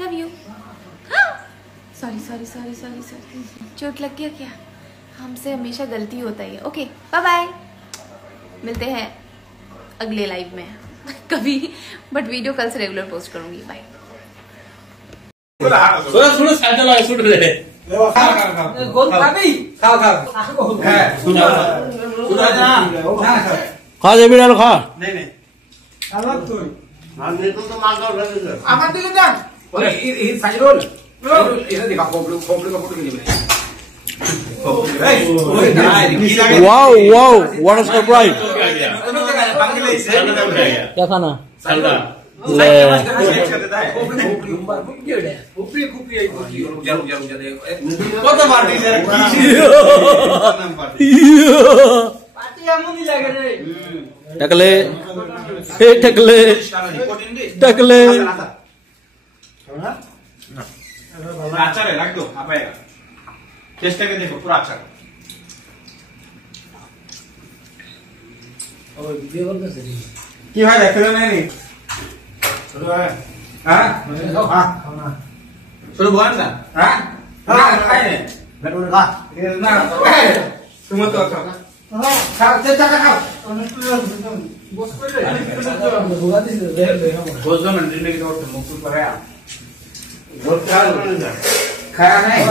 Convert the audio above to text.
Love you. Sorry sorry sorry sorry sorry, चोट लग गया क्या? हमसे हमेशा गलती होता ही है। ओके बाय बाय, मिलते हैं अगले लाइव में कभी, बट वीडियो कल से रेगुलर पोस्ट करूंगी। बाय। खा दे बिना खा नहीं wow wow what a surprise. क्या खाना? टकले टकले टकले अच्छा है, रख दो आप आएगा, टेस्ट करके देखो, पूरा अच्छा है। की भाई देख रहे नहीं शुरू है? हाँ शुरू हुआ ना? हाँ खाए ना तुम तो खाओ खाया नहीं।